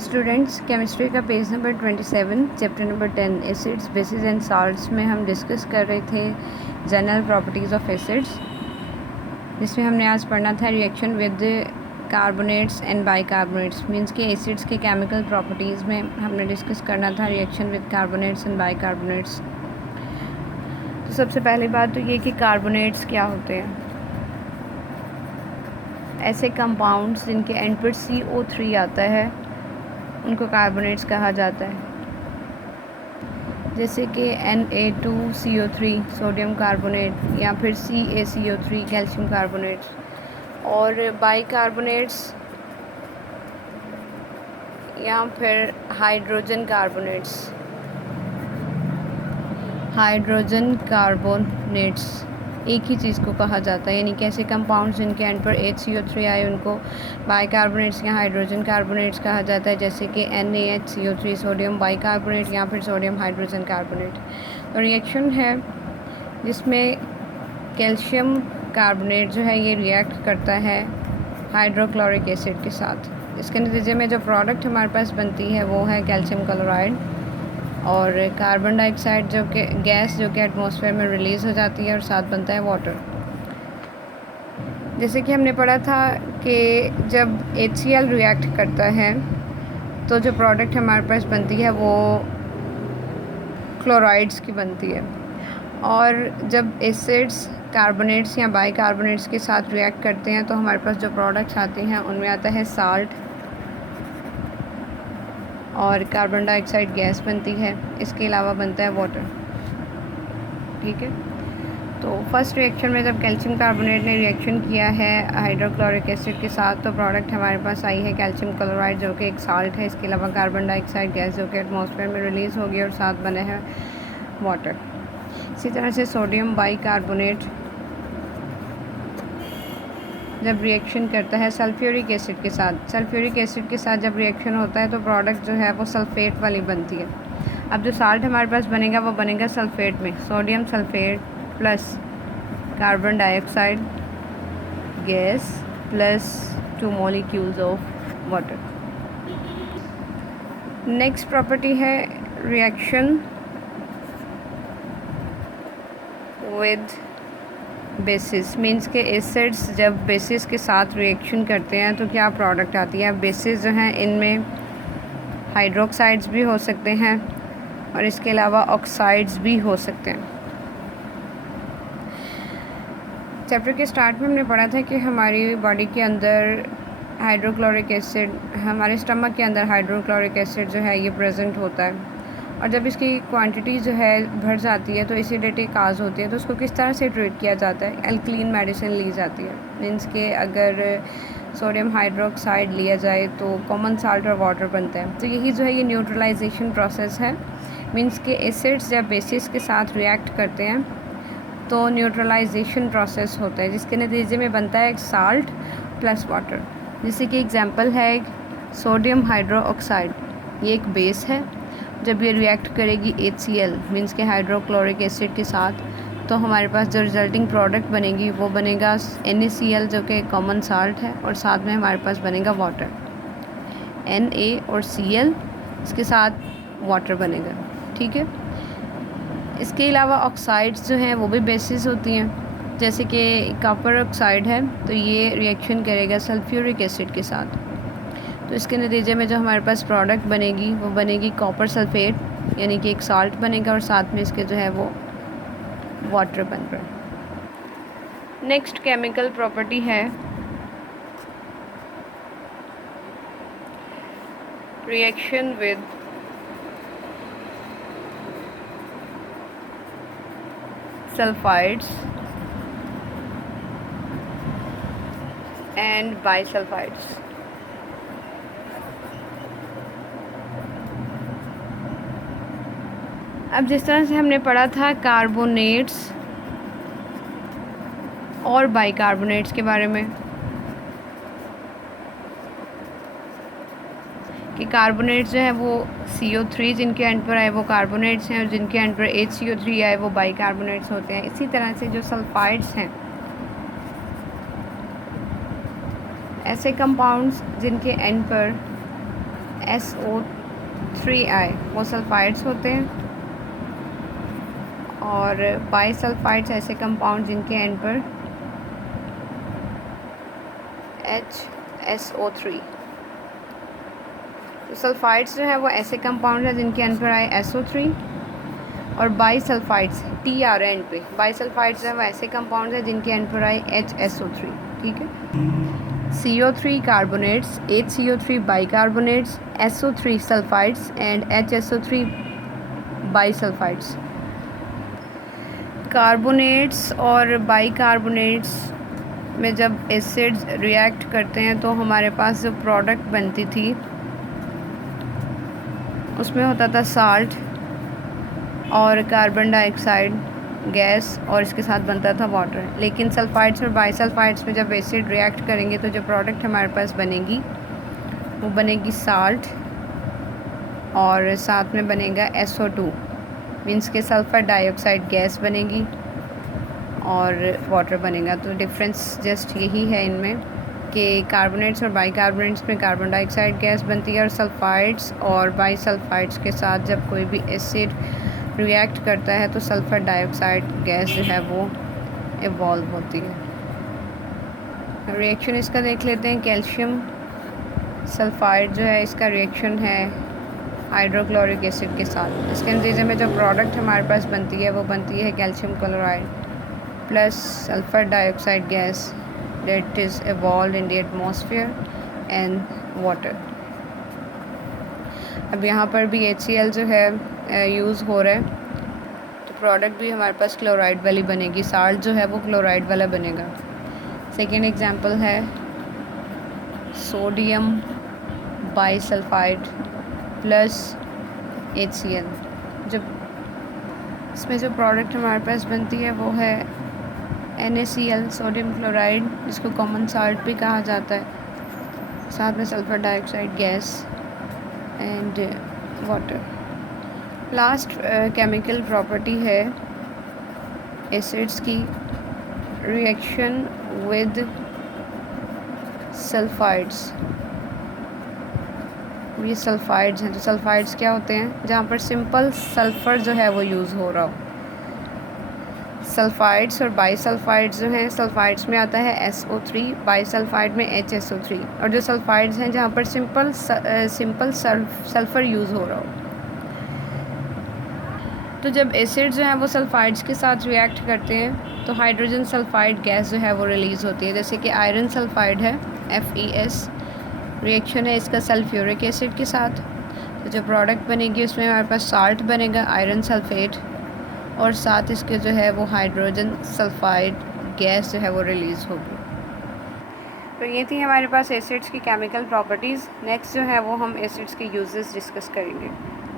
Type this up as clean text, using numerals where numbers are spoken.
Students, chemistry का page number 27 chapter number 10 acids bases and salts में हम discuss कर रहे थे जनरल प्रॉपर्टीज़ ऑफ एसिड्स, जिसमें हमने आज पढ़ना था reaction with carbonates and bicarbonates. Means के एसिड्स के केमिकल प्रॉपर्टीज़ में हमने डिस्कस करना था reaction with carbonates and bicarbonates. तो सबसे पहली बात तो ये कि कार्बोनेट्स क्या होते हैं। ऐसे कंपाउंड्स जिनके एंड पर CO3 आता है उनको कार्बोनेट्स कहा जाता है, जैसे कि Na2CO3 सोडियम कार्बोनेट या फिर CaCO3 कैल्शियम कार्बोनेट्स। और बाइकार्बोनेट्स या फिर हाइड्रोजन कार्बोनेट्स एक ही चीज़ को कहा जाता है, यानी कि ऐसे कंपाउंड्स जिनके एंड पर HCO3 आए उनको बाइकार्बोनेट्स या हाइड्रोजन कार्बोनेट्स कहा जाता है, जैसे कि NaHCO3 सोडियम बाइकार्बोनेट या फिर सोडियम हाइड्रोजन कार्बोनेट। तो रिएक्शन है जिसमें कैल्शियम कार्बोनेट जो है ये रिएक्ट करता है हाइड्रोक्लोरिक एसिड के साथ। इसके नतीजे में जो प्रोडक्ट हमारे पास बनती है वो है कैल्शियम क्लोराइड और कार्बन डाइऑक्साइड जो कि गैस जो कि एटमॉस्फेयर में रिलीज़ हो जाती है और साथ बनता है वाटर। जैसे कि हमने पढ़ा था कि जब HCl रिएक्ट करता है तो जो प्रोडक्ट हमारे पास बनती है वो क्लोराइड्स की बनती है, और जब एसिड्स कार्बोनेट्स या बाइकार्बोनेट्स के साथ रिएक्ट करते हैं तो हमारे पास जो प्रोडक्ट्स आते हैं उनमें आता है साल्ट और कार्बन डाइऑक्साइड गैस बनती है। इसके अलावा बनता है वाटर। ठीक है, तो फर्स्ट रिएक्शन में जब कैल्शियम कार्बोनेट ने रिएक्शन किया है हाइड्रोक्लोरिक एसिड के साथ तो प्रोडक्ट हमारे पास आई है कैल्शियम क्लोराइड जो कि एक साल्ट है। इसके अलावा कार्बन डाइऑक्साइड गैस जो कि एटमॉस्फेयर में रिलीज़ होगी और साथ बने हैं वाटर। इसी तरह से सोडियम बाइकार्बोनेट जब रिएक्शन करता है सल्फ्यूरिक एसिड के साथ जब रिएक्शन होता है तो प्रोडक्ट जो है वो सल्फ़ेट वाली बनती है। अब जो साल्ट हमारे पास बनेगा वो बनेगा सल्फ़ेट में, sodium sulphate plus carbon dioxide gas plus 2 molecules of water. Next property है रिएक्शन विद बेसिस। मींस के एसिड्स जब बेसिस के साथ रिएक्शन करते हैं तो क्या प्रोडक्ट आती है। बेसिस जो हैं इनमें हाइड्रोक्साइड्स भी हो सकते हैं और इसके अलावा ऑक्साइड्स भी हो सकते हैं। चैप्टर के स्टार्ट में हमने पढ़ा था कि हमारी बॉडी के अंदर हाइड्रोक्लोरिक एसिड, हमारे स्टमक के अंदर हाइड्रोक्लोरिक एसिड जो है ये प्रेजेंट होता है, और जब इसकी क्वांटिटी जो है बढ़ जाती है तो एसिडिटी काज होती है। तो उसको किस तरह से ट्रीट किया जाता है, एल्कलीन मेडिसिन ली जाती है। मीन्स के अगर सोडियम हाइड्रोक्साइड लिया जाए तो कॉमन साल्ट और वाटर बनता है। तो यही जो है ये न्यूट्रलाइजेशन प्रोसेस है। मीन्स के एसिड्स जब बेसिस के साथ रिएक्ट करते हैं तो न्यूट्रलाइजेशन प्रोसेस होता है, जिसके नतीजे में बनता है एक साल्ट प्लस वाटर। जैसे कि एग्जांपल है सोडियम हाइड्रोक्साइड, ये एक बेस है। जब ये रिएक्ट करेगी HCl मीन्स के हाइड्रोक्लोरिक एसिड के साथ तो हमारे पास जो रिजल्टिंग प्रोडक्ट बनेगी वो बनेगा NaCl जो कि कॉमन साल्ट है, और साथ में हमारे पास बनेगा वाटर। Na और Cl इसके साथ वाटर बनेगा। ठीक है, इसके अलावा ऑक्साइड्स जो हैं वो भी बेसिस होती हैं, जैसे कि कॉपर ऑक्साइड है तो ये रिएक्शन करेगा सल्फ्यूरिक एसिड के साथ। तो इसके नतीजे में जो हमारे पास प्रोडक्ट बनेगी वो बनेगी कॉपर सल्फ़ेट, यानी कि एक साल्ट बनेगा और साथ में इसके जो है वो वाटर बन रहा है। नेक्स्ट केमिकल प्रॉपर्टी है reaction with sulphides and bisulphides. अब जिस तरह से हमने पढ़ा था कार्बोनेट्स और बाइकार्बोनेट्स के बारे में कि कार्बोनेट्स जो है वो CO3 जिनके एंड पर आए वो कार्बोनेट्स हैं और जिनके एंड पर HCO3 आए वो बाइकार्बोनेट्स होते हैं। इसी तरह से जो सल्फाइड्स हैं ऐसे कंपाउंड्स जिनके एंड पर SO3I वो सल्फाइड्स होते हैं, और बाईसल्फाइड्स ऐसे कंपाउंड जिनके एंड पर HSO3। तो सल्फाइड्स जो है वो ऐसे कंपाउंड है जिनके एंड पर आए SO3, और बाईसल्फाइड्स TR एंड पे, बाईसल्फाइड्स है वो ऐसे कंपाउंड है जिनके एंड पर आए HSO3। ठीक है। CO3 carbonates, HCO3 bicarbonates, SO3 sulphides and HSO3 bisulphides. Carbonates और बाइकार्बोनेट्स में जब एसिड्स रिएक्ट करते हैं तो हमारे पास जो प्रोडक्ट बनती थी उसमें होता था साल्ट और कार्बन डाइऑक्साइड गैस, और इसके साथ बनता था वाटर। लेकिन सल्फाइड्स और बाईसल्फाइड्स में जब एसिड रिएक्ट करेंगे तो जो प्रोडक्ट हमारे पास बनेगी वो बनेगी साल्ट, और साथ में बनेगा SO2 मीन्स के सल्फ़र डाइऑक्साइड गैस बनेगी, और वाटर बनेगा। तो डिफरेंस जस्ट यही है इनमें कि कार्बोनेट्स और बाइकार्बोनेट्स में कार्बन डाइऑक्साइड गैस बनती है, और सल्फाइड्स और बाईसल्फाइड्स के साथ जब कोई भी एसिड रिएक्ट करता है तो सल्फ़र डाइऑक्साइड गैस जो है वो इवॉल्व होती है। रिएक्शन इसका देख लेते हैं। कैल्शियम सल्फाइड जो है इसका रिएक्शन है हाइड्रोक्लोरिक एसिड के साथ। इसके नतीजे में जो प्रोडक्ट हमारे पास बनती है वो बनती है calcium chloride plus sulphur dioxide gas that is evolved in the atmosphere and water। अब यहाँ पर भी HCl जो है यूज़ हो रहा है, तो प्रोडक्ट भी हमारे पास क्लोराइड वाली बनेगी, साल्ट जो है वो क्लोराइड वाला बनेगा। सेकेंड एग्जांपल है सोडियम बाईसल्फाइड प्लस HCl। जब इसमें जो प्रोडक्ट हमारे पास बनती है वो है NaCl सोडियम क्लोराइड, जिसको कॉमन साल्ट भी कहा जाता है, साथ में sulphur dioxide gas and water. Last chemical property है एसिड्स की, रिएक्शन विद सल्फाइड्स। ये सल्फाइड्स हैं। तो सल्फाइड्स क्या होते हैं? जहाँ पर सिंपल सल्फ़र जो है वो यूज़ हो रहा हो। सल्फाइड्स और बाईसल्फाइड्स जो हैं, सल्फाइड्स में आता है SO3, बाईसल्फाइड में HSO3, और जो सल्फाइड्स हैं जहाँ पर सिंपल सल्फ़र यूज़ हो रहा हो। तो जब एसिड जो है वो सल्फाइड्स के साथ रिएक्ट करते हैं तो हाइड्रोजन सल्फाइड गैस जो है वो रिलीज़ होती है। जैसे कि आयरन सल्फाइड है FeS, रिएक्शन है इसका सल्फ्यूरिक एसिड के साथ, तो जो प्रोडक्ट बनेगी उसमें हमारे पास साल्ट बनेगा आयरन सल्फेट, और साथ इसके जो है वो हाइड्रोजन सल्फाइड गैस जो है वो रिलीज़ होगी। तो ये थी हमारे पास एसिड्स की केमिकल प्रॉपर्टीज़। नेक्स्ट जो है वो हम एसिड्स के यूजेस डिस्कस करेंगे।